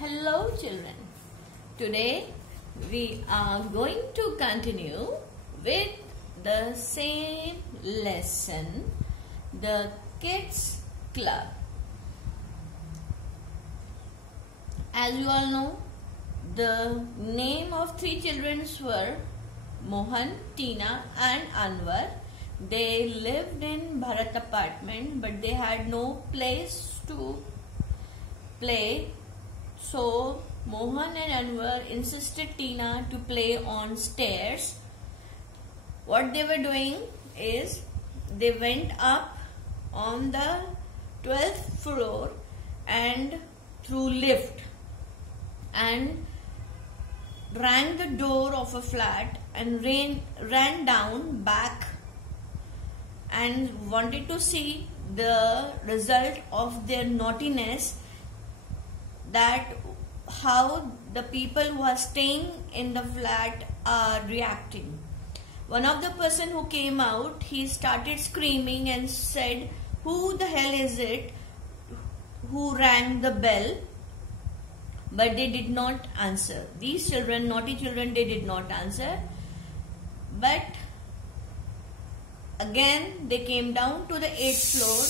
Hello children, today we are going to continue with the same lesson, the Kids Club. As you all know, the name of three children were Mohan, Tina and Anwar. They lived in Bharat apartment, but they had no place to play. So Mohan and Anwar insisted Tina to play on stairs. What they were doing is they went up on the 12th floor and through lift and rang the door of a flat and ran down back and wanted to see the result of their naughtiness, that how the people who are staying in the flat are reacting. One of the person who came out, he started screaming and said, "Who the hell is it who rang the bell?" But they did not answer. These children, naughty children, they did not answer. But again they came down to the 8th floor.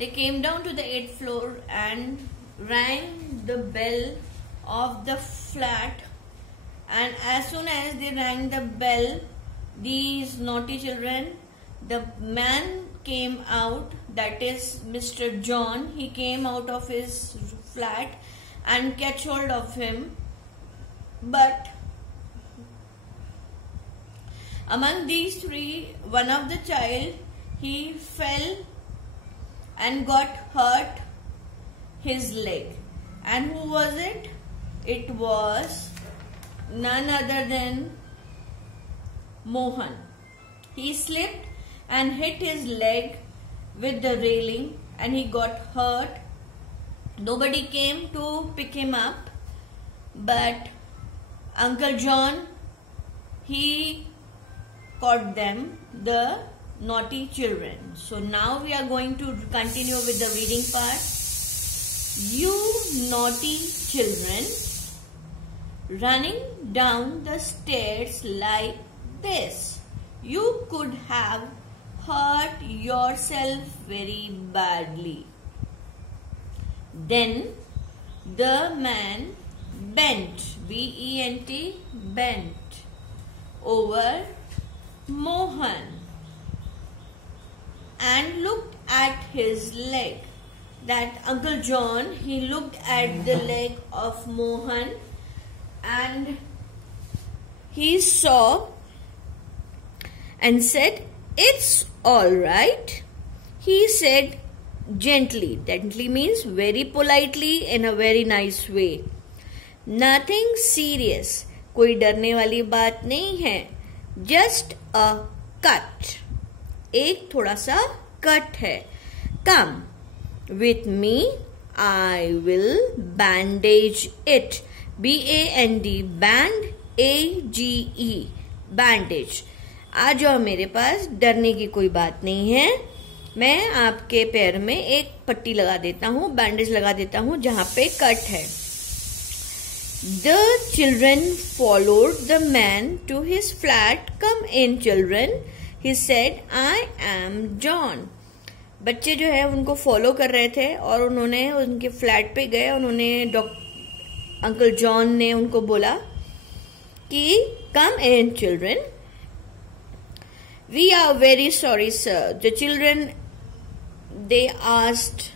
They came down to the 8th floor and rang the bell of the flat, and as soon as they rang the bell, these naughty children, the man came out, that is Mr. John. He came out of his flat and catch hold of him. But among these three, one of the child, he fell and got hurt his leg. And who was it? It was none other than Mohan. He slipped and hit his leg with the railing and he got hurt. Nobody came to pick him up, but Uncle John, he caught them, the naughty children. So now we are going to continue with the reading part. You naughty children, running down the stairs like this, you could have hurt yourself very badly. Then the man bent, B-E-N-T, bent over Mohan and looked at his leg. That Uncle John, he looked at the leg of Mohan and he saw and said, "It's all right." He said gently. Gently means very politely, in a very nice way. "Nothing serious. कोई डरने वाली बात नहीं है. Just a cut. एक थोड़ा सा cut है. Come with me. I will bandage it. B-A-N-D, band, A-G-E, bandage. आ जाओ मेरे पास, डरने की कोई बात नहीं है. मैं आपके पैर में एक पट्टी लगा देता हूँ, बैंडेज लगा देता हूँ जहाँ पे कट है. The children followed the man to his flat. Come in, children, he said. I am John. बच्चे जो है उनको फॉलो कर रहे थे और उन्होंने उनके फ्लैट पे गए. उन्होंने अंकल जॉन ने उनको बोला कि come in, children. We are very sorry, sir. The children, they asked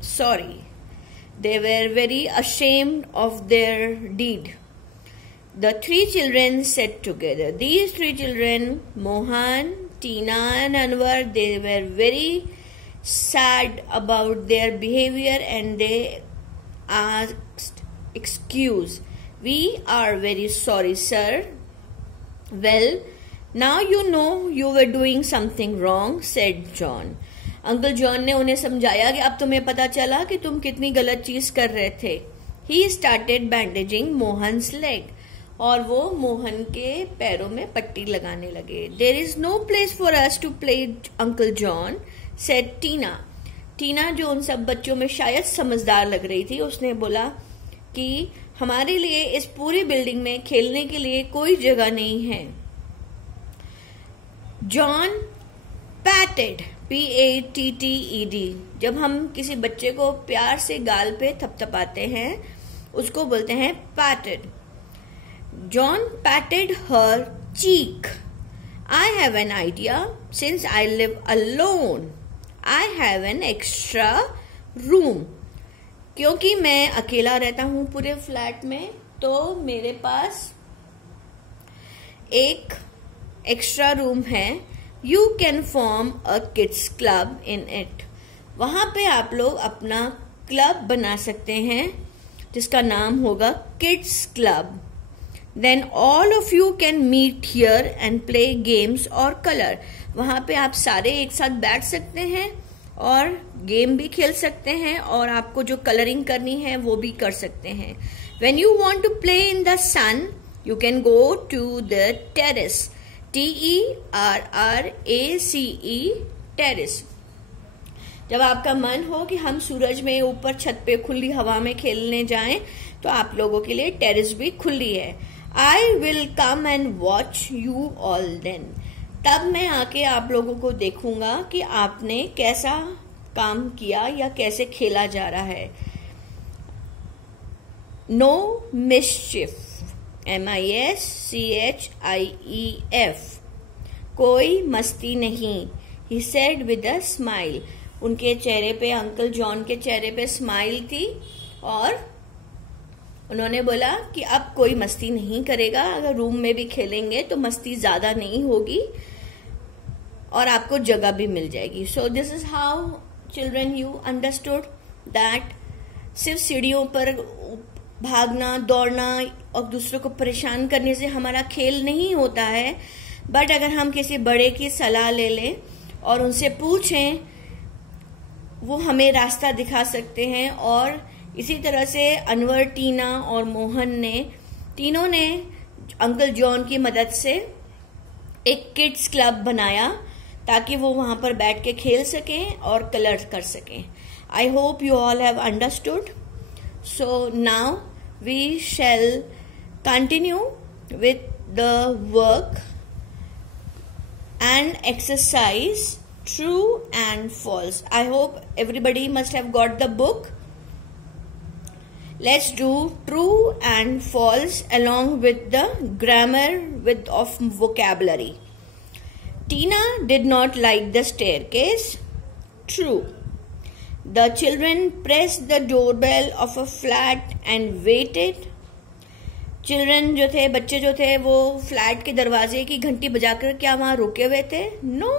sorry. They were very ashamed of their deed. The three children sat together. These three children, Mohan, Tina and Anwar, they were very sad about their behavior and they asked excuse. We are very sorry, sir. Well, now you know you were doing something wrong, said John. Uncle John ने उन्हें समझाया कि अब तुम्हें पता चला कि तुम कितनी गलत चीज कर रहे थे. He started bandaging Mohan's leg. और वो मोहन के पैरों में पट्टी लगाने लगे. There is no place for us to play uncle John, said Tina. Tina जो उन सब बच्चों में शायद समझदार लग रही थी, उसने बोला कि हमारे लिए इस पूरी बिल्डिंग में खेलने के लिए कोई जगह नहीं है. John पैटेड, PATTED. जब हम किसी बच्चे को प्यार से गाल पे थपथपाते हैं उसको बोलते हैं पैटेड. John पैटेड her cheek. I have an idea. Since I live alone, I have an extra room. क्योंकि मैं अकेला रहता हूं पूरे फ्लैट में, तो मेरे पास एक एक्स्ट्रा रूम है. You can form a kids club in it. वहां पे आप लोग अपना क्लब बना सकते हैं जिसका नाम होगा kids club. Then all of you can meet here and play games or color. वहां पे आप सारे एक साथ बैठ सकते हैं और गेम भी खेल सकते हैं और आपको जो कलरिंग करनी है वो भी कर सकते हैं. When you want to play in the sun, you can go to the terrace. TERRACE, terrace. जब आपका मन हो कि हम सूरज में ऊपर छत पे खुली हवा में खेलने जाएं, तो आप लोगों के लिए टेरिस भी खुली है. I will come and watch you all then. तब मैं आके आप लोगों को देखूंगा कि आपने कैसा काम किया या कैसे खेला जा रहा है. No mischief, MISCHIEF. कोई मस्ती नहीं. He said with a smile. उनके चेहरे पे, अंकल जॉन के चेहरे पे स्माइल थी और उन्होंने बोला कि अब कोई मस्ती नहीं करेगा. अगर रूम में भी खेलेंगे तो मस्ती ज्यादा नहीं होगी और आपको जगह भी मिल जाएगी. So this is how children you understood that सिर्फ सीढ़ियों पर भागना, दौड़ना और दूसरों को परेशान करने से हमारा खेल नहीं होता है. बट अगर हम किसी बड़े की सलाह ले लें और उनसे पूछें, वो हमें रास्ता दिखा सकते हैं. और इसी तरह से अनवर, टीना और मोहन ने तीनों ने अंकल जॉन की मदद से एक किड्स क्लब बनाया ताकि वो वहां पर बैठ के खेल सकें और कलर कर सकें. I hope you all have understood. So now we shall continue with the work and exercise true and false. I hope everybody must have got the book. Let's do true and false along with the grammar of vocabulary. Tina did not like the staircase. True. The children pressed the doorbell of a flat and waited. Children जो थे, बच्चे जो थे, वो flat के दरवाजे की घंटी बजाकर क्या वहां रुके हुए थे? No.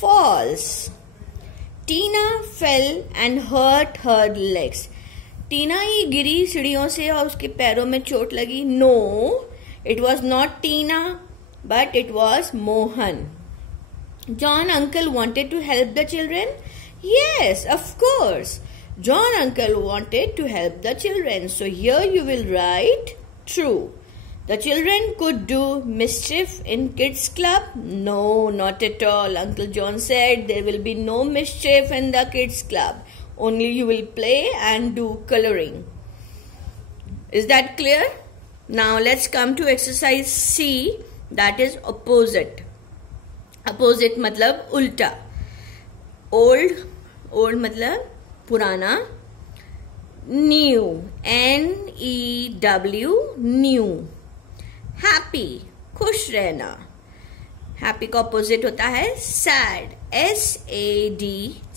False. Tina fell and hurt her legs. Tina ही गिरी सीढ़ियों से और उसके पैरों में चोट लगी. No, it was not Tina but it was Mohan. John uncle wanted to help the children. Yes, of course. John uncle wanted to help the children. So here you will write true. The children could do mischief in kids club? No, not at all. Uncle John said there will be no mischief in the kids club. Only you will play and do coloring. Is that clear? Now let's come to exercise C, that is opposite. Opposite मतलब उल्टा. Old मतलब पुराना. New, NEW, new. Happy, खुश रहना. Happy का opposite होता है sad, SAD,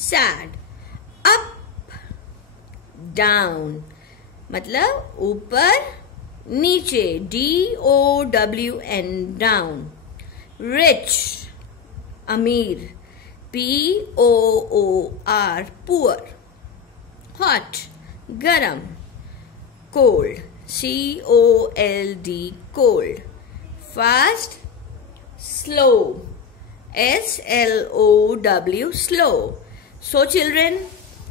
sad. Up, down मतलब ऊपर नीचे, DOWN, डाउन. रिच, अमीर, POOR, poor. Hot, garam. Cold, COLD, cold. Fast, slow, SLOW, slow. So children,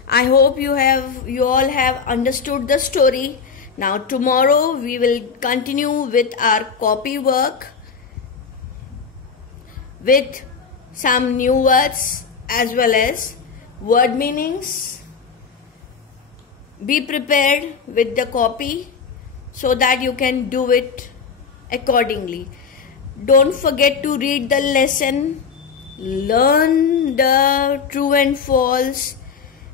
I hope you all have understood the story. Now tomorrow we will continue with our copy work with some new words as well as word meanings. Be prepared with the copy so that you can do it accordingly. Don't forget to read the lesson, learn the true and false,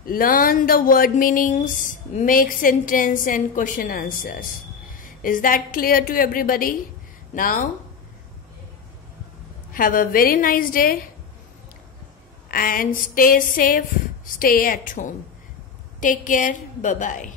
learn the word meanings, make sentence and question answers. Is that clear to everybody? Now, have a very nice day and stay safe, stay at home. Take care. Bye-bye.